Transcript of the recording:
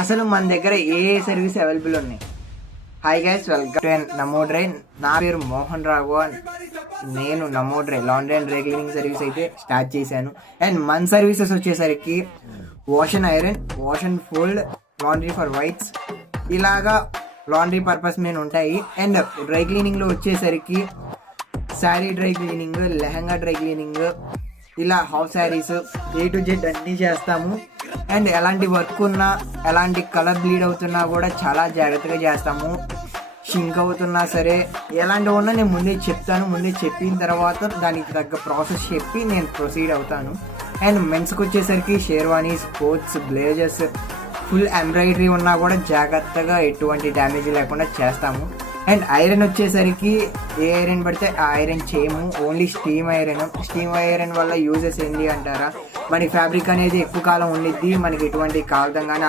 అసలు మన దగ్గర ఏ సర్వీస్ అవైలబుల్ ఉన్నాయి. Hi guys, welcome to Namo dry. నా పేరు మోహన్ రాఘవన్. నేను Namo dry laundry and dry cleaning service అయితే స్టార్ట్ చేశాను. అండ్ మన సర్వీసెస్ వచ్చేసరికి wash and iron, wash and fold, laundry for whites, ఇలాగా లాండ్రీ పర్పస్ మీద ఉంటాయి. అండ్ డ్రై క్లీనింగ్లో వచ్చేసరికి sari dry cleaning, lehenga dry cleaning, ఇలా half saris A to Z అన్నీ చేస్తాము. అండ్ ఎలాంటి వర్క్ ఉన్నా, ఎలాంటి కలర్ బ్లీడ్ అవుతున్నా కూడా చాలా జాగ్రత్తగా చేస్తాము. షింక్ అవుతున్నా సరే, ఎలాంటివి ఉన్నా నేను ముందే చెప్తాను. ముందే చెప్పిన తర్వాత దానికి తగ్గ ప్రాసెస్ చెప్పి నేను ప్రొసీడ్ అవుతాను. అండ్ మెన్స్కి వచ్చేసరికి sherwanis, coats, blazers, full embroidery ఉన్నా కూడా జాగ్రత్తగా ఎటువంటి డ్యామేజ్ లేకుండా చేస్తాము. అండ్ ఐరన్ వచ్చేసరికి ఏ ఐరన్ పడితే ఆ ఐరన్ చేయము, only steam iron. Steam iron వల్ల యూజెస్ ఏంటి అంటారా, మనకి ఫ్యాబ్రిక్ అనేది ఎక్కువ కాలం ఉండిద్ది, మనకి ఎటువంటి కాలుతం కానీ